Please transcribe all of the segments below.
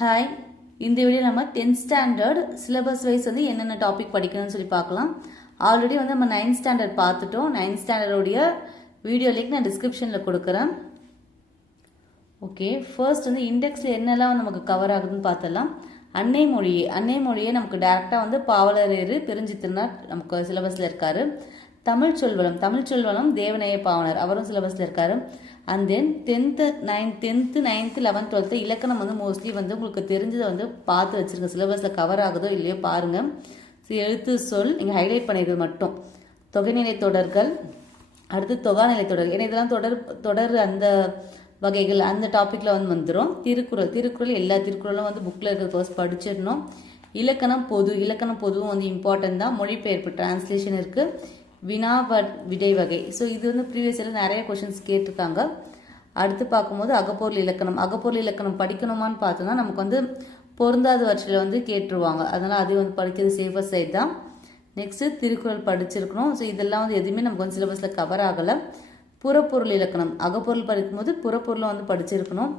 Hi இந்த video நம்ம tenth standard syllabus wise வந்து என்னென்ன டாபிக் படிக்கணும்னு சொல்லி பார்க்கலாம். ஆல்ரெடி வந்து நம்ம நைன்த் ஸ்டாண்டர்ட் பார்த்துட்டோம். நைன்த் ஸ்டாண்டர்டோடைய வீடியோ லிங்க் நான் டிஸ்கிரிப்ஷனில் கொடுக்குறேன். ஓகே ஃபர்ஸ்ட் வந்து இண்டெக்ஸில் என்னெல்லாம் நமக்கு கவர் ஆகுதுன்னு பார்த்தலாம் அன்னை மொழியே. அன்னை மொழியே நமக்கு டேரெக்டாக வந்து பாவலரேறு பிரிஞ்சு திருநாள் நமக்கு சிலபஸில் இருக்காரு. தமிழ் சொல்வளம் தமிழ் சொல்வளம் தேவநேய பாவனர். அவரும் சிலபஸில் இருக்காரு. And then tenth nine tenth ninth eleventh twelfth இலக்கணம் வந்து மோஸ்ட்லி வந்து உங்களுக்கு தெரிஞ்சதை வந்து பார்த்து வச்சுருங்க. சிலபஸில் கவர் ஆகுதோ இல்லையோ பாருங்கள் எழுத்து சொல் நீங்கள் ஹைலைட் பண்ணிடுது மட்டும். தொகைநிலை தொடர்கள். அடுத்து தொகாநிலை தொடர் ஏன்னா இதெல்லாம் தொடர் தொடர் அந்த வகைகள் அந்த டாப்பிக்கில் வந்து வந்துடும் திருக்குறள். திருக்குறள் எல்லா திருக்குறளும் வந்து புக்கில் இருக்கிற கோர்ஸ் படிச்சிடணும். இலக்கணம் பொது. இலக்கணம் பொதுவும் வந்து இம்பார்ட்டன்ட் தான். மொழிபெயர்ப்பு டிரான்ஸ்லேஷன் இருக்குது வினா விடை வகை. ஸோ இது வந்து ப்ரீவியஸ் இயர் நிறைய கொஷின்ஸ் கேட்டிருக்காங்க. அடுத்து பார்க்கும்போது அகப்பொருள் இலக்கணம். அகப்பொருள் இலக்கணம் படிக்கணுமான்னு பார்த்தோன்னா நமக்கு வந்து பொருந்தாத வரிசையில் வந்து கேட்டுருவாங்க. அதனால் அது வந்து படிக்கிறது சேஃபர் சைட் தான். நெக்ஸ்ட்டு திருக்குறள் படிச்சிருக்கணும். ஸோ இதெல்லாம் வந்து எதுவுமே நமக்கு வந்து சிலபஸில் கவர் ஆகலை. புறப்பொருள் இலக்கணம். அகப்பொருள் படிக்கும்போது புறப்பொருளை வந்து படிச்சிருக்கணும்.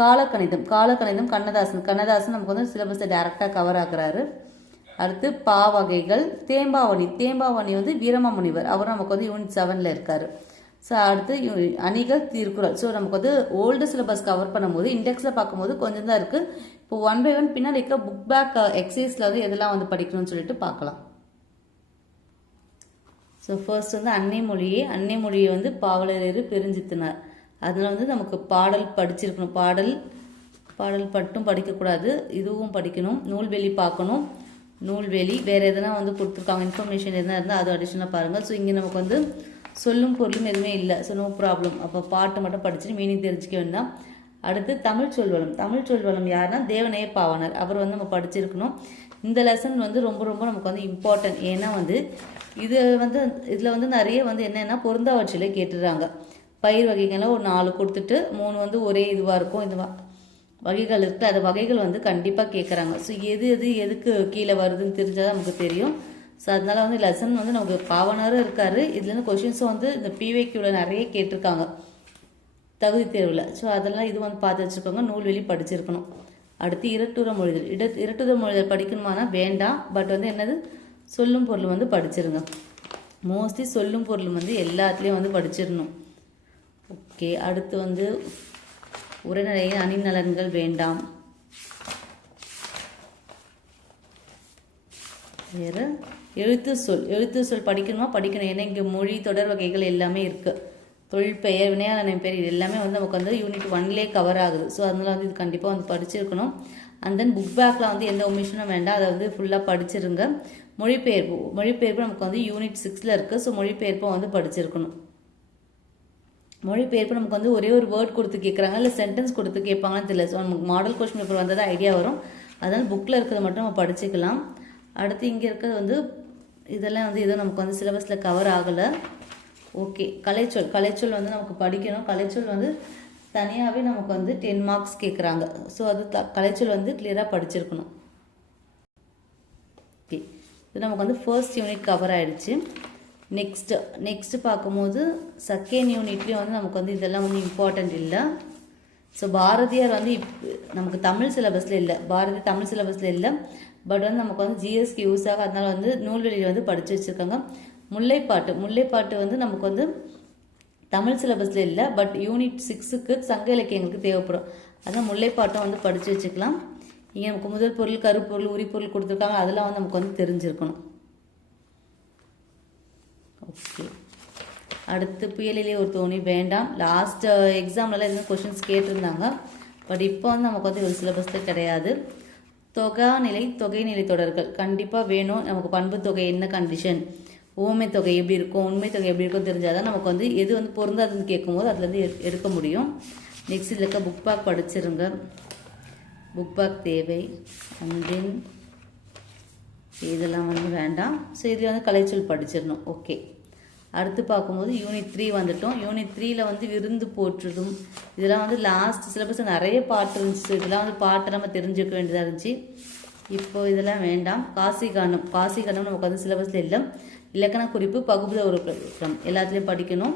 காலக்கணிதம். காலக்கணிதம் கண்ணதாசன். கண்ணதாசன் நமக்கு வந்து சிலபஸில் டேரெக்டாக கவர் ஆகுறாரு. அடுத்து பா வகைகள். தேம்பாவணி. தேம்பாவணி வந்து வீரமாமுனிவர் அவர் நமக்கு வந்து யூனிட் செவனில் இருக்கார். ஸோ அடுத்து அணிகள் திருக்குறள். ஸோ நமக்கு வந்து ஓல்டு சிலபஸ் கவர் பண்ணும்போது இண்டெக்ஸில் பார்க்கும்போது கொஞ்சம் தான் இருக்குது இப்போ ஒன் பை ஒன் பின்னாடி இருக்க புக் பேக் எக்ஸசைஸில் வந்து எதெல்லாம் வந்து படிக்கணும்னு சொல்லிட்டு பார்க்கலாம். ஸோ ஃபர்ஸ்ட் வந்து அன்னை மொழியே. அன்னை மொழியை வந்து பாவலரேறு பெருஞ்சித்தினார். அதில் வந்து நமக்கு பாடல் படிச்சிருக்கணும். பாடல் பாடல் மட்டும் படிக்கக்கூடாது. இதுவும் படிக்கணும். நூல்வெளி பார்க்கணும். நூல்வெளி வேறு எதனா வந்து கொடுத்துருக்காங்க இன்ஃபர்மேஷன் எதனா இருந்தால் அது அடிஷனாக பாருங்கள் ஸோ இங்கே நமக்கு வந்து சொல்லும் பொருளும் எதுவுமே இல்லை. ஸோ நோ ப்ராப்ளம் அப்போ பாட்டு மட்டும் படிச்சுட்டு மீனிங் தெரிஞ்சுக்க வேண்டாம். அடுத்து தமிழ் சொல்வளம். தமிழ் சொல்வளம் யாருன்னா தேவனே பாவனர். அவர் வந்து நம்ம படிச்சிருக்கணும். இந்த லெசன் வந்து ரொம்ப ரொம்ப நமக்கு வந்து இம்பார்ட்டன்ட் ஏன்னா வந்து இது வந்து இதில் வந்து நிறைய வந்து என்னென்னா பொருந்தா கேட்டுடுறாங்க பயிர் வகைகளை ஒரு நாலு கொடுத்துட்டு மூணு வந்து ஒரே இதுவாக இருக்கும். இதுவாக வகைகள் இருக்குது அது வகைகள் வந்து கண்டிப்பாக கேட்குறாங்க ஸோ எது எது எதுக்கு கீழே வருதுன்னு தெரிஞ்சால் தான் நமக்கு தெரியும். ஸோ அதனால வந்து லெசன் வந்து நமக்கு பாவனரும் இருக்கார். இதுலேருந்து கொஷின்ஸும் வந்து இந்த பிவேக்யூவில் நிறைய கேட்டிருக்காங்க. தகுதி தேர்வில். ஸோ அதெல்லாம் இது வந்து பார்த்து வச்சுக்கோங்க. நூல்வெளி படிச்சிருக்கணும். அடுத்து இரட்டுற மொழிதல். இட இரட்டுற மொழிதல் படிக்கணுமானா வேண்டாம். பட் வந்து என்னது? சொல்லும் பொருள் வந்து படிச்சிருங்க. மோஸ்ட்லி சொல்லும் பொருள் வந்து எல்லாத்துலேயும் வந்து படிச்சிடணும். ஓகே அடுத்து வந்து உரைநடையின் அணிநலன்கள் வேண்டாம். வேறு? எழுத்து சொல் எழுத்து சொல் படிக்கணுமா? படிக்கணும். ஏன்னா இங்கே மொழி தொடர் வகைகள் எல்லாமே இருக்குது தொழிற்பெயர் வினையாளனை பெயர் இது எல்லாமே வந்து நமக்கு வந்து யூனிட் ஒன்லேயே கவர் ஆகுது. ஸோ அதனால வந்து இது கண்டிப்பாக வந்து படிச்சிருக்கணும். அண்ட் தென் புக் பேக்கில் வந்து எந்த ஒமிஷனும் வேண்டாம். அதை வந்து ஃபுல்லாக படிச்சிருங்க. மொழிபெயர்ப்பு மொழிபெயர்ப்பு நமக்கு வந்து யூனிட் சிக்ஸில் இருக்குது ஸோ மொழிபெயர்ப்பும் வந்து படிச்சிருக்கணும். மொழிபெயர்ப்பு நமக்கு வந்து ஒரே ஒரு வேர்ட் கொடுத்து கேட்குறாங்க இல்லை சென்டென்ஸ் கொடுத்து கேட்பாங்கன்னு தெரியல. ஸோ நமக்கு மாடல் கொஸ்டின் பேப்பர் வந்தது ஐடியா வரும். அதனால் புக்கில் இருக்கிறத மட்டும் நம்ம படிச்சுக்கலாம். அடுத்து இங்கே இருக்கிறது வந்து இதெல்லாம் வந்து எதுவும் நமக்கு வந்து சிலபஸில் கவர் ஆகலை. ஓகே கலைச்சொல். கலைச்சொல் வந்து நமக்கு படிக்கணும். கலைச்சொல் வந்து தனியாகவே நமக்கு வந்து டென் மார்க்ஸ் கேட்குறாங்க ஸோ அது த கலைச்சொல் வந்து கிளியராக படிச்சிருக்கணும். ஓகே இது நமக்கு வந்து ஃபர்ஸ்ட் யூனிட் கவர் ஆகிடுச்சு நெக்ஸ்ட்டு நெக்ஸ்ட்டு பார்க்கும்போது செகண்ட் யூனிட்லேயும் வந்து நமக்கு வந்து இதெல்லாம் வந்து இம்பார்ட்டண்ட் இல்லை. ஸோ பாரதியார் வந்து இப் நமக்கு தமிழ் சிலபஸில் இல்லை. பாரதி தமிழ் சிலபஸில் இல்லை. பட் வந்து நமக்கு வந்து ஜிஎஸ்க்கு யூஸ் ஆக அதனால வந்து நூல்வெளியில் வந்து படித்து வச்சுருக்காங்க. முல்லைப்பாட்டு முல்லைப்பாட்டு வந்து நமக்கு வந்து தமிழ் சிலபஸில் இல்லை. பட் யூனிட் சிக்ஸுக்கு சங்க இலக்கியங்களுக்கு தேவைப்படும். அதனால் முல்லைப்பாட்டம் வந்து படித்து வச்சுக்கலாம். இங்கே நமக்கு முதல் பொருள் கருப்பொருள் உரிப்பொருள் கொடுத்துருக்காங்க. அதெல்லாம் வந்து நமக்கு வந்து தெரிஞ்சிருக்கணும். ஓகே அடுத்து புயலிலே ஒரு தோணி வேண்டாம். லாஸ்ட் எக்ஸாம்லலாம் எதுவும் கொஷின்ஸ் கேட்டிருந்தாங்க. பட் இப்போ வந்து நமக்கு வந்து ஒரு சிலபஸில் கிடையாது. தொகா நிலை தொகை நிலை தொடர்கள். கண்டிப்பாக வேணும். நமக்கு பண்பு தொகை என்ன கண்டிஷன் ஊமை தொகை எப்படி இருக்கும்? உண்மை தொகை எப்படி இருக்கும் தெரிஞ்சால் தான் நமக்கு வந்து எது வந்து பொருந்தாதுன்னு கேட்கும்போது அதுலேருந்து எடுக்க முடியும். நெக்ஸ்ட் இதில் இருக்க புக் பேக் படிச்சிருங்க. புக் பேக் தேவை. அண்ட் தென் இதெல்லாம் வந்து வேண்டாம். ஸோ இதில் வந்து கலைச்சொல் படிச்சிடணும். ஓகே அடுத்து பார்க்கும்போது யூனிட் த்ரீ வந்துட்டோம். யூனிட் த்ரீயில் வந்து விருந்து போற்றுதும். இதெல்லாம் வந்து லாஸ்ட் சிலபஸ் நிறைய பாட்டு இருந்துச்சு. இதெல்லாம் வந்து பாட்டை நம்ம தெரிஞ்சுக்க வேண்டியதாக இருந்துச்சு. இப்போ இதெல்லாம் வேண்டாம். காசி கானம் காசி கானம் நமக்கு வந்து சிலபஸில் இல்லை. இலக்கண குறிப்பு பகுபத உறுப்பிலக்கம் எல்லாத்துலேயும் படிக்கணும்.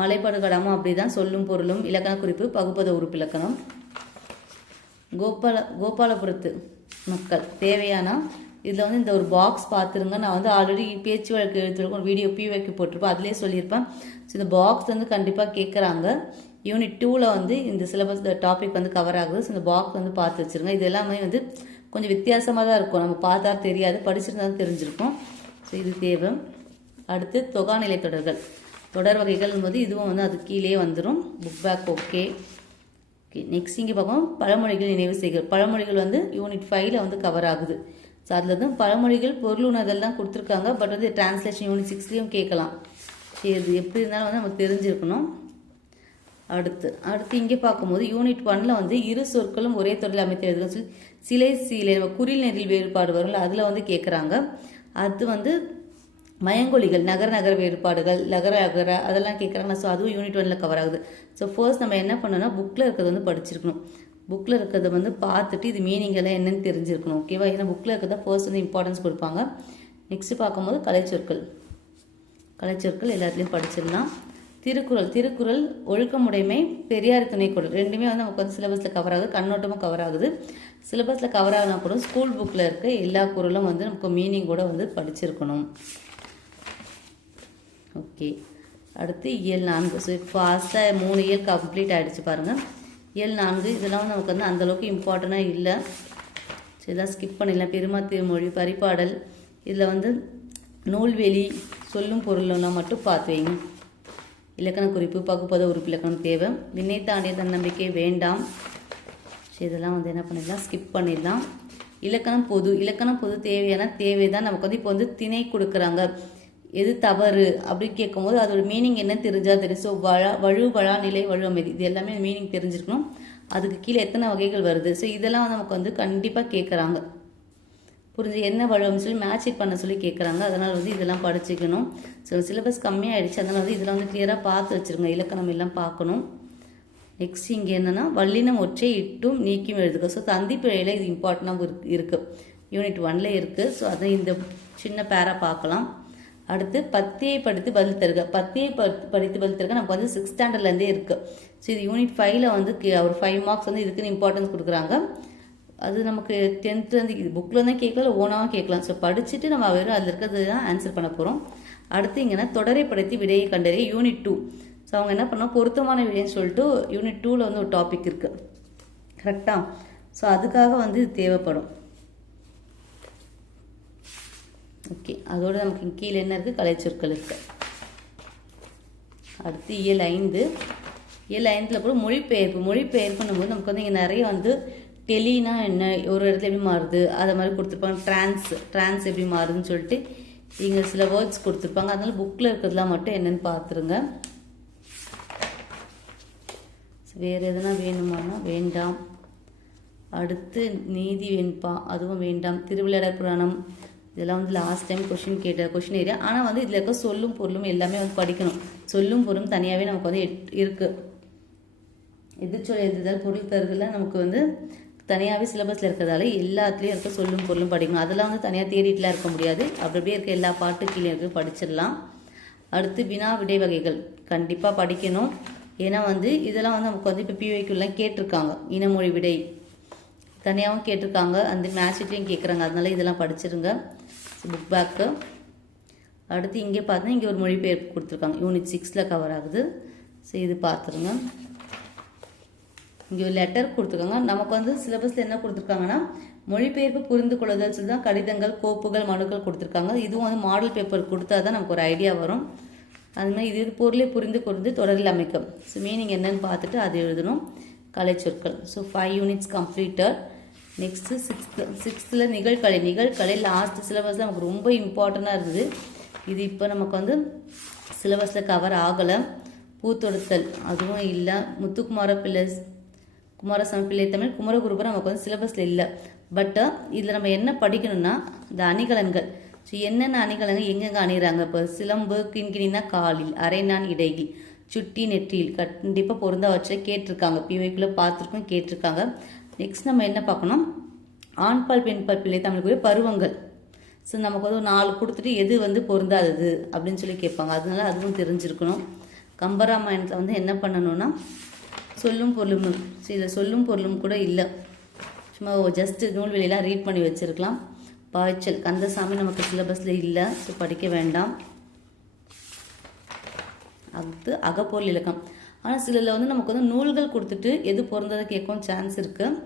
மலைப்பாடு கடமும் அப்படி தான் சொல்லும் பொருளும். இலக்கண குறிப்பு பகுப்பத உறுப்பிலக்கணம் கோபால கோபாலபுரத்து மக்கள். தேவையான இதில் வந்து இந்த ஒரு பாக்ஸ் பார்த்துருங்க. நான் வந்து ஆல்ரெடி பேச்சு வழக்கு எழுத்துருக்கும் ஒரு வீடியோ பி வைக்க போட்டிருப்பேன். அதிலே சொல்லியிருப்பேன். ஸோ இந்த பாக்ஸ் வந்து கண்டிப்பாக கேட்குறாங்க. யூனிட் டூவில் வந்து இந்த சிலபஸ் டாபிக் வந்து கவர் ஆகுது. ஸோ இந்த பாக்ஸ் வந்து பார்த்து வச்சுருங்க. இது எல்லாமே வந்து கொஞ்சம் வித்தியாசமாக தான் இருக்கும். நம்ம பார்த்தா தெரியாது. படிச்சிருந்தா தெரிஞ்சிருக்கும். ஸோ இது தேவை அடுத்து தொகாநிலை தொடர்கள். தொடர் வகைகள் போது இதுவும் வந்து அது கீழே வந்துடும் book back okay okay next இங்கே பார்ப்போம். பழமொழிகள் நினைவு செய்கிறோம் பழமொழிகள் வந்து யூனிட் ஃபைவ்ல வந்து கவர் ஆகுது. ஸோ அதில் தான் பழமொழிகள் பொருளுணர்தல் தான் கொடுத்துருக்காங்க. பட் வந்து டிரான்ஸ்லேஷன் யூனிட் சிக்ஸ்லேயும் கேட்கலாம். சரி இது எப்படி இருந்தாலும் வந்து நமக்கு தெரிஞ்சிருக்கணும். அடுத்து அடுத்து இங்கே பார்க்கும்போது யூனிட் ஒன்ல வந்து இரு சொற்களும் ஒரே தொடரில் அமைத்து சொல்லி சிலை சீலை நம்ம குறில் நெறில் வேறுபாடு வரும்ல அதில் வந்து கேட்குறாங்க. அது வந்து மயங்கொலிகள் நகர நகர வேறுபாடுகள் நகர நகர அதெல்லாம் கேட்குறாங்க. ஸோ அதுவும் யூனிட் ஒன்ல கவர் ஆகுது. ஸோ ஃபர்ஸ்ட் நம்ம என்ன பண்ணோம்னா புக்கில் இருக்கிறது வந்து படிச்சிருக்கணும். புக்கில் இருக்கிறத வந்து பார்த்துட்டு இது மீனிங் எல்லாம் என்னன்னு தெரிஞ்சிருக்கணும். ஓகேவா ஏன்னா புக்கில் இருக்கிறத ஃபர்ஸ்ட் வந்து இம்பார்ட்டன்ஸ் கொடுப்பாங்க. நெக்ஸ்ட் பார்க்கும்போது கலைச்சொற்கள். கலைச்சொற்கள் எல்லாத்துலேயும் படிச்சிடலாம். திருக்குறள். திருக்குறள் ஒழுக்கமுடைமை பெரியார் துணைக்குறள் ரெண்டுமே வந்து நமக்கு வந்து சிலபஸில் கவர் ஆகுது. கண்ணோட்டமும் கவர் ஆகுது. சிலபஸில் கவர் ஆகினா கூட ஸ்கூல் புக்கில் இருக்க எல்லா குறளும் வந்து நமக்கு மீனிங் கூட வந்து படிச்சிருக்கணும். ஓகே அடுத்து இயல் நான்கு. ஸோ ஃபாஸ்ட்டாக மூணு இயல் கம்ப்ளீட் ஆகிடுச்சு பாருங்கள் ஏழு நான்கு இதெல்லாம் நமக்கு வந்து அந்தளவுக்கு இம்பார்ட்டண்ட்டாக இல்லை. ஸோ இதெல்லாம் ஸ்கிப் பண்ணிடலாம். பெருமா திருமொழி பரிபாடல். இதில் வந்து நூல்வெளி சொல்லும் பொருள்லாம் மட்டும் பார்த்து வைங்க. இலக்கண குறிப்பு பகுப்பத உறுப்பு இலக்கணம் தேவை. விண்ணை தாண்டிய தன்னம்பிக்கை வேண்டாம். சரி இதெல்லாம் வந்து என்ன பண்ணிடலாம்? ஸ்கிப் பண்ணிடலாம். இலக்கணம் பொது. இலக்கணம் பொது தேவையான தேவை தான் நமக்கு வந்து இப்போ வந்து திணை கொடுக்குறாங்க. எது தவறு அப்படின்னு கேட்கும்போது அதோட மீனிங் என்ன தெரிஞ்சால் தெரியும். ஸோ வழ வழு வழா நிலை வழு அமைதி. இது எல்லாமே மீனிங் தெரிஞ்சிருக்கணும். அதுக்கு கீழே எத்தனை வகைகள் வருது? ஸோ இதெல்லாம் நமக்கு வந்து கண்டிப்பாக கேட்குறாங்க. புரிஞ்சு? என்ன வழுவம்னு சொல்லி மேட்ச் இட் பண்ண சொல்லி கேட்குறாங்க. அதனால் வந்து இதெல்லாம் படிச்சுக்கணும். ஸோ சிலபஸ் கம்மியாகிடுச்சு அதனால் வந்து இதெல்லாம் வந்து கிளியராக பார்த்து வச்சுருங்க. இலக்கணம் எல்லாம் பார்க்கணும். நெக்ஸ்ட் இங்கே என்னென்னா வல்லினம் ஒற்றை இட்டும் நீக்கியும் எழுதுக. ஸோ தந்தி பிழையில் இது இம்பார்ட்டண்டாக இருக்குது யூனிட் ஒன்ல இருக்குது ஸோ அதை இந்த சின்ன பேரை பார்க்கலாம். அடுத்து பத்தியை படித்து பதில் தருக. பத்தியை படித்து பதில் தருக நமக்கு வந்து சிக்ஸ் ஸ்டாண்டர்ட்லேருந்தே இருக்குது ஸோ இது யூனிட் ஃபைவ்ல வந்து ஒரு ஃபைவ் மார்க்ஸ் வந்து இதுக்குன்னு இம்பார்ட்டன்ஸ் கொடுக்குறாங்க. அது நமக்கு டென்த்லேருந்து இது புக்கில் தான் கேட்கல ஓனாகவும் கேட்கலாம். ஸோ படிச்சுட்டு நம்ம வெறும் அதில் இருக்கிறது தான் ஆன்சர் பண்ண போகிறோம் அடுத்து இங்கன்னா தொடரை படுத்தி விடையை கண்டறிய யூனிட் டூ ஸோ அவங்க என்ன பண்ணோம்? பொருத்தமான விடைன்னு சொல்லிட்டு யூனிட் டூவில் வந்து ஒரு டாபிக் இருக்குது கரெக்டாக ஸோ அதுக்காக வந்து இது தேவைப்படும். ஓகே அதோட நமக்கு கீழே என்ன இருக்குது கலைச்சொற்கள் இருக்குது அடுத்து இயல் ஐந்து. இயல் ஐந்தில் கூட மொழிபெயர்ப்பு மொழிபெயர்ப்புன்னும் போது நமக்கு வந்து இங்கே நிறைய வந்து டெலினா என்ன ஒரு இடத்துல எப்படி மாறுது அதை மாதிரி கொடுத்துருப்பாங்க. ட்ரான்ஸ் ட்ரான்ஸ் எப்படி மாறுதுன்னு சொல்லிட்டு இங்கே சில வேர்ட்ஸ் கொடுத்துருப்பாங்க. அதனால புக்கில் இருக்கிறதுலாம் மட்டும் என்னன்னு பார்த்துருங்க. வேறு எதனா வேணுமானா? வேண்டாம். அடுத்து நீதி வெண்பா அதுவும் வேண்டாம். திருவிளையாடல் புராணம் இதெல்லாம் வந்து லாஸ்ட் டைம் கொஷின் கேட்ட கொஷின் ஏரியா ஆனால் வந்து இதில் இருக்க சொல்லும் பொருளும் எல்லாமே வந்து படிக்கணும். சொல்லும் பொருளும் தனியாகவே நமக்கு வந்து எட்- இருக்கு. எதிர்ச்சொல் எதுதால் பொருள் தருதில் நமக்கு வந்து தனியாகவே சிலபஸில் இருக்கிறதால எல்லாத்துலேயும் இருக்க சொல்லும் பொருளும் படிக்கணும். அதெல்லாம் வந்து தனியாக தேடிட்டுலாம் இருக்க முடியாது. அப்படி அப்படியே இருக்க எல்லா பாட்டு கீழே படிச்சிடலாம். அடுத்து வினா விடை வகைகள். கண்டிப்பாக படிக்கணும். ஏன்னா வந்து இதெல்லாம் வந்து நமக்கு வந்து இப்போ பிவைக்குலாம் கேட்டிருக்காங்க. இனமொழி விடை. தனியாகவும் கேட்டிருக்காங்க. அந்த மேட்ச்லேயும் கேட்குறாங்க அதனால இதெல்லாம் படிச்சிருங்க. புக் பேக்கு அடுத்து இங்கே பார்த்தா இங்கே ஒரு மொழிபெயர்ப்பு கொடுத்துருக்காங்க. யூனிட் சிக்ஸில் கவர் ஆகுது. ஸோ இது பார்த்துருங்க. இங்கே ஒரு லெட்டர் கொடுத்துருக்காங்க. நமக்கு வந்து சிலபஸில் என்ன கொடுத்துருக்காங்கன்னா மொழிபெயர்ப்பு புரிந்து கொள்ளுதல் சொல்லி தான் கடிதங்கள் கோப்புகள் மனுக்கள் கொடுத்துருக்காங்க. இதுவும் வந்து மாடல் பேப்பர் கொடுத்தா தான் நமக்கு ஒரு ஐடியா வரும். அதுமாதிரி இது பொருளை புரிந்து கொண்டு தொடரில் அமைக்கும். ஸோ மீனிங் என்னன்னு பார்த்துட்டு அது எழுதணும். கலைச்சொற்கள். So five units completed next sixth சிக்ஸ்த்தில் நிகழ்கலை. நிகழ்கலை லாஸ்ட் சிலபஸில் நமக்கு ரொம்ப இம்பார்ட்டண்ட்டாக இருந்தது. இது இப்போ நமக்கு வந்து சிலபஸில் கவர் ஆகலை. பூத்தொடுத்தல். அதுவும் இல்லை. முத்துக்குமார பிள்ளை குமாரசாமி பிள்ளை தமிழ் குமரகுருபர் நமக்கு வந்து சிலபஸில் இல்லை. பட்டு இதில் நம்ம என்ன படிக்கணும்னா இந்த அணிகலன்கள். ஸோ என்னென்ன அணிகலன்கள் எங்கெங்கே அணிகிறாங்க இப்போ சிலம்பு கிண்கிணினா காலில் அரைநான் இடையில் சுட்டி நெற்றியில். கண்டிப்பாக பொருந்தா வச்சு கேட்டிருக்காங்க. பிவைக்குள்ளே பார்த்துருக்கோம் கேட்டிருக்காங்க. நெக்ஸ்ட் நம்ம என்ன பார்க்கணும்? ஆண்பால் பெண்பால் பிள்ளை தமிழுக்குரிய பருவங்கள். ஸோ நமக்கு வந்து ஒரு நாலு கொடுத்துட்டு எது வந்து பொருந்தாதது அப்படின்னு சொல்லி கேட்பாங்க. அதனால அதுவும் தெரிஞ்சிருக்கணும். கம்பராமாயணத்தில் வந்து என்ன பண்ணணும்னா சொல்லும் பொருளும் சில இதில் சொல்லும் பொருளும் கூட இல்லை. சும்மா ஜஸ்ட் நூல்வெளியெல்லாம் ரீட் பண்ணி வச்சுருக்கலாம். பாய்ச்சல் கந்தசாமி நமக்கு சிலபஸில் இல்லை. ஸோ படிக்க வேண்டாம். அடுத்து அகப்பொருள் இலக்கம். ஆனால் சிலரில் வந்து நமக்கு வந்து நூல்கள் கொடுத்துட்டு எது பிறந்ததை கேட்கவும் சான்ஸ் இருக்குது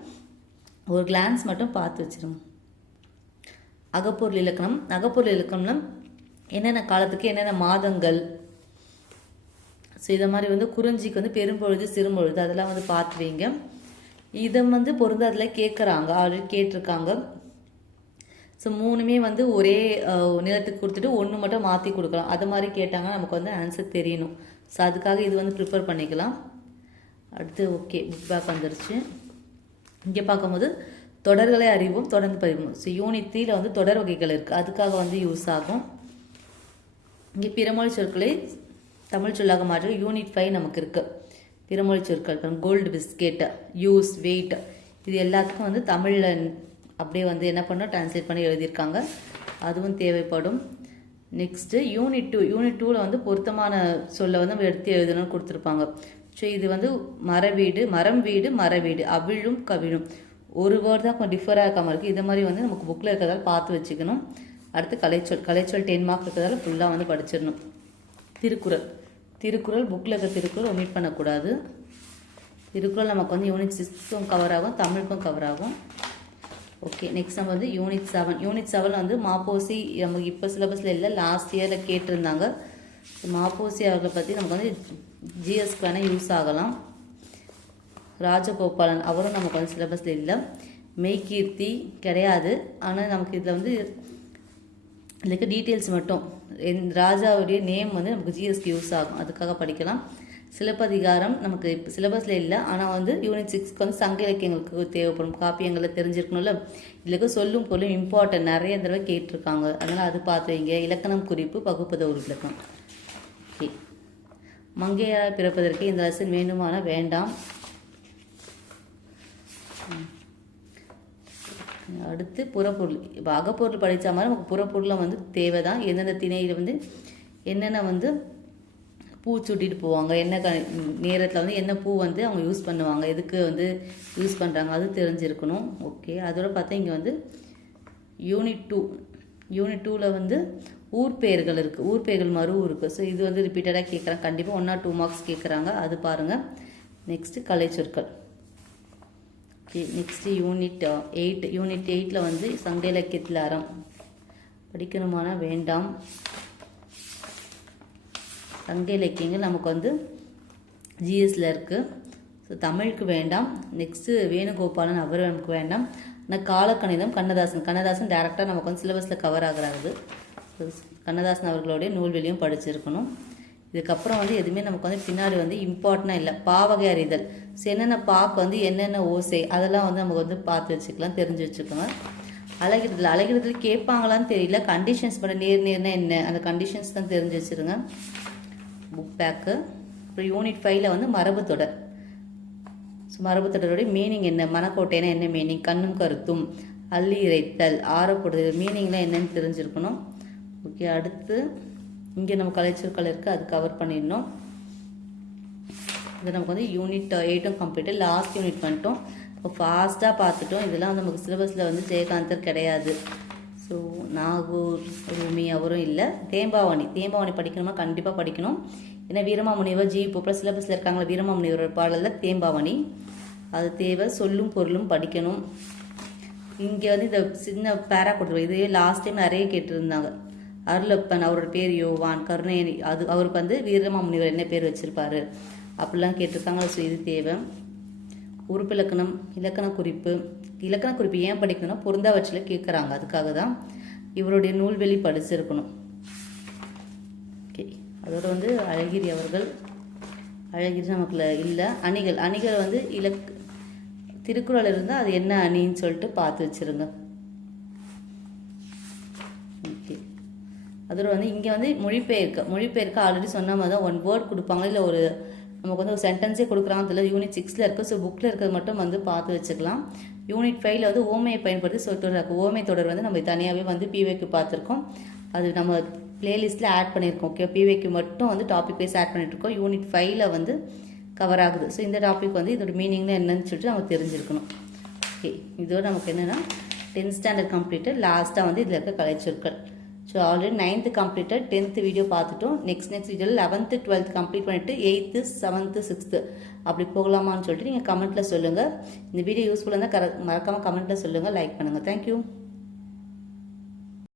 ஒரு கிளான்ஸ் மட்டும் பார்த்து வச்சிருங்க. அகப்பொருள் இலக்கணம். அகப்பொருள் இலக்கணம்னா என்னென்ன காலத்துக்கு என்னென்ன மாதங்கள்? ஸோ இதை மாதிரி வந்து குறிஞ்சிக்கு வந்து பெரும்பொழுது சிறும்பொழுது அதெல்லாம் வந்து பார்த்து வைங்க. இதை வந்து பொருந்தாதில் கேட்குறாங்க. ஆல்ரெடி கேட்டிருக்காங்க. ஸோ மூணுமே வந்து ஒரே நிலத்துக்கு கொடுத்துட்டு ஒன்று மட்டும் மாற்றி கொடுக்கலாம். அது மாதிரி கேட்டாங்கன்னா நமக்கு வந்து ஆன்சர் தெரியணும். ஸோ அதுக்காக இது வந்து ப்ரிப்பேர் பண்ணிக்கலாம். அடுத்து ஓகே புக் பேக் வந்துருச்சு. இங்கே பார்க்கும்போது தொடர்களை அறிவோம் தொடர்ந்து பதிவோம் ஸோ யூனிட் த்ரீல வந்து தொடர் வகைகள் இருக்குது அதுக்காக வந்து யூஸ் ஆகும். இங்கே பிறமொழி சொற்களை தமிழ் சொல்லாக மாற்ற யூனிட் ஃபைவ் நமக்கு இருக்குது பிறமொழி சொற்கள் கோல்டு பிஸ்கெட் யூஸ் வெயிட் இது எல்லாத்துக்கும் வந்து தமிழில் அப்படியே வந்து என்ன பண்ணோம் டிரான்ஸ்லேட் பண்ணி எழுதியிருக்காங்க. அதுவும் தேவைப்படும். நெக்ஸ்ட்டு யூனிட் டூ யூனிட் டூவில் வந்து பொருத்தமான சொல்லை வந்து நம்ம எடுத்து எழுதணும்னு கொடுத்துருப்பாங்க. ஸோ இது வந்து மர வீடு மரம் வீடு மர வீடு. அவிழும் கவிழும். ஒரு வேர்டு தான் கொஞ்சம் டிஃபராக இருக்காமல் இருக்குது இது மாதிரி வந்து நமக்கு புக்கில் இருக்கிறதால பார்த்து வச்சுக்கணும். அடுத்து கலைச்சொல். கலைச்சொல் டென் மார்க் இருக்கிறதால ஃபுல்லாக வந்து படிச்சிடணும். திருக்குறள். திருக்குறள் புக்கில் இருக்க திருக்குறள் ஒமிட் பண்ணக்கூடாது. திருக்குறள் நமக்கு வந்து யூனிட் சிக்ஸ்க்கும் கவர் ஆகும் தமிழுக்கும் கவர் ஆகும். ஓகே நெக்ஸ்ட் நம்ம வந்து யூனிட் செவன் யூனிட் செவன் வந்து மாப்போசி நமக்கு இப்போ சிலபஸில் இல்லை லாஸ்ட் இயரில் கேட்டிருந்தாங்க. மாப்போசி அவர்களை பற்றி நமக்கு வந்து ஜிஎஸ்க்கு வேணால் யூஸ் ஆகலாம். ராஜகோபாலன் அவரும் நமக்கு வந்து சிலபஸில் இல்லை. மெய்கீர்த்தி கிடையாது. ஆனால் நமக்கு இதில் வந்து இதுக்கு டீட்டெயில்ஸ் மட்டும். என் ராஜாவுடைய நேம் வந்து நமக்கு ஜிஎஸ்க்கு யூஸ் ஆகும். அதுக்காக படிக்கலாம். சிலப்பதிகாரம் நமக்கு இப்போ சிலபஸில் இல்லை. ஆனால் வந்து யூனிட் சிக்ஸ்க்கு வந்து சங்க இலக்கியங்களுக்கு தேவைப்படும் காப்பியங்களை தெரிஞ்சிருக்கணும்ல. இதுக்கு சொல்லும் பொருளும் இம்பார்ட்டன்ட் நிறைய தடவை கேட்டிருக்காங்க. அதனால் அது பார்த்து வைங்க இலக்கணம் குறிப்பு பகுப்பத ஒரு இலக்கணம் ஓகே. பிறப்பதற்கு இந்த லெசன் வேண்டுமான வேண்டாம். அடுத்து புறப்பொருள். இப்போ அகப்பொருள் படித்த மாதிரி நமக்கு புறப்பொருளை வந்து தேவை தான் எந்தெந்த திணையில் வந்து என்னென்ன வந்து பூ சுட்டிட்டு போவாங்க. என்ன க நேரத்தில் வந்து என்ன பூ வந்து அவங்க யூஸ் பண்ணுவாங்க. எதுக்கு வந்து யூஸ் பண்ணுறாங்க அது தெரிஞ்சிருக்கணும். ஓகே அதோட பார்த்தா இங்கே வந்து யூனிட் டூ யூனிட் டூவில் வந்து ஊர் பெயர்கள் இருக்குது ஊர் பெயர்கள் மறு இருக்குது ஸோ இது வந்து ரிப்பீட்டடாக கேட்குறாங்க கண்டிப்பாக ஒன் ஆர் டூ மார்க்ஸ் கேட்குறாங்க அது பாருங்கள் நெக்ஸ்ட்டு கலை சொற்கள். Okay next unit eight unit எயிட்டில் வந்து சங்க இலக்கியத்தில் அறம். படிக்கணுமானா வேண்டாம். சங்க இலக்கியங்கள் நமக்கு வந்து ஜிஎஸ்ல இருக்குது ஸோ தமிழுக்கு வேண்டாம். நெக்ஸ்ட்டு வேணுகோபாலன் அவர் நமக்கு வேண்டாம். ஆனால் காலக்கணிதம் கண்ணதாசன். கண்ணதாசன் டேரெக்டாக நமக்கு வந்து சிலபஸில் கவர் ஆகிறாரு கண்ணதாசன் அவர்களுடைய நூல்வெளியும் படிச்சிருக்கணும். இதுக்கப்புறம் வந்து எதுவுமே நமக்கு வந்து பின்னாடி வந்து இம்பார்ட்டனாக இல்லை. பாவகை அறிதல். ஸோ என்னென்ன பாக்கு வந்து என்னென்ன ஓசை அதெல்லாம் வந்து நமக்கு வந்து பார்த்து வச்சுக்கலாம் தெரிஞ்சு வச்சுக்கோங்க அழகிறதுல அழகிறதுல கேட்பாங்களான்னு தெரியல. கண்டிஷன்ஸ் பண்ண நேர் நேர்னா என்ன? அந்த கண்டிஷன்ஸ் தான் தெரிஞ்சு வச்சுருங்க. புக் பேக்கு அப்புறம் யூனிட் ஃபைவ்ல வந்து மரபு தொடர். ஸோ மரபு தொடருடைய மீனிங் என்ன? மனக்கோட்டைனா என்ன மீனிங் கண்ணும் கருத்தும். அள்ளி இறைத்தல் ஆறப்படுதல் மீனிங்லாம் என்னன்னு தெரிஞ்சிருக்கணும். ஓகே அடுத்து இங்கே நம்ம கலைச்சொற்கள் இருக்குது அது கவர் பண்ணிடணும். இது நமக்கு வந்து யூனிட் எயிட்டும் கம்ப்ளீட்டு லாஸ்ட் யூனிட் பண்ணிட்டோம். இப்போ ஃபாஸ்ட்டாக பார்த்துட்டோம். இதெல்லாம் நமக்கு சிலபஸில் வந்து ஜெயகாந்தர் கிடையாது. ஸோ நாகூர் ரூமி அவரும் இல்லை. தேம்பாவணி. தேம்பாவணி படிக்கணுமா? கண்டிப்பாக படிக்கணும். ஏன்னா வீரமாமுனிவர் ஜி. இப்போ சிலபஸில் இருக்காங்களா வீரமாமுனிவர் பாடலில் தேம்பாவணி. அது தேவை. சொல்லும் பொருளும் படிக்கணும். இங்கே வந்து இந்த சின்ன பேரா கொடுத்துருவோம் இதே லாஸ்ட் டைம் நிறைய கேட்டிருந்தாங்க. அருளப்பன் அவரோட பேர் யோவான் கருணேனி அது அவருக்கு வந்து வீரமாமுனிவர் என்ன பேர் வச்சுருப்பாரு? அப்படிலாம் கேட்டிருக்காங்க. ஸோ இது தேவை. உறுப்பிலக்கணம் இலக்கண குறிப்பு. இலக்கண குறிப்பு ஏன் படிக்கணும்னா பொருந்தாவற்றில் கேட்குறாங்க அதுக்காக தான் இவருடைய நூல்வெளி படிச்சிருக்கணும். ஓகே அதோட வந்து அழகிரி அவர்கள் அழகிரி நமக்குல இல்லை அணிகள். அணிகள் வந்து இலக் திருக்குறள் இருந்தால் அது என்ன அணின்னு சொல்லிட்டு பார்த்து வச்சுருங்க. ஓகே அதோட வந்து இங்கே வந்து மொழிபெயர்க்க மொழிபெயர்க்க ஆல்ரெடி சொன்ன மாதிரி தான் ஒன் வேர்ட் கொடுப்பாங்க. இல்லை ஒரு நமக்கு வந்து ஒரு சென்டென்ஸே கொடுக்குறாங்க தெரியல. யூனிட் சிக்ஸில் இருக்குது ஸோ புக்கில் இருக்கிறது மட்டும் வந்து பார்த்து வச்சுக்கலாம். யூனிட் ஃபைவ்ல வந்து ஓமையை பயன்படுத்தி சொற்றொடர் ஓமை தொடர் வந்து நம்ம தனியாகவே வந்து பிவேக்கு பார்த்துருக்கோம். அது நம்ம பிளேலிஸ்ட்டில் ஆட் பண்ணியிருக்கோம் ஓகே பிவேக்கு மட்டும் வந்து டாபிக் வைஸ் ஆட் பண்ணிட்டுருக்கோம் யூனிட் ஃபைவ்ல வந்து கவர் ஆகுது. ஸோ இந்த டாபிக் வந்து இதோட மீனிங்ல என்னன்னு சொல்லிட்டு நம்ம தெரிஞ்சிருக்கணும். ஓகே இதோட நமக்கு என்னென்னா டென்த் ஸ்டாண்டர்ட் கம்ப்ளீட்டு லாஸ்ட்டாக வந்து இதில் இருக்க கலைச்சொற்கள். So already ninth completed tenth video பார்த்துட்டோம். நெக்ஸ்ட் நெக்ஸ்ட் வீடியோவில் லெவன்த்து டுவெல்த் கம்ப்ளீட் பண்ணிவிட்டு எயித்து செவன்த்து சிக்ஸ்த்து அப்படி போகலாமான்னு சொல்லிட்டு நீங்கள் கமெண்ட்டில் சொல்லுங்கள் இந்த வீடியோ யூஸ்ஃபுல்லாக இருந்தால் கர மறக்காமல் கமெண்ட்டில் சொல்லுங்கள் லைக் பண்ணுங்கள் தேங்க்யூ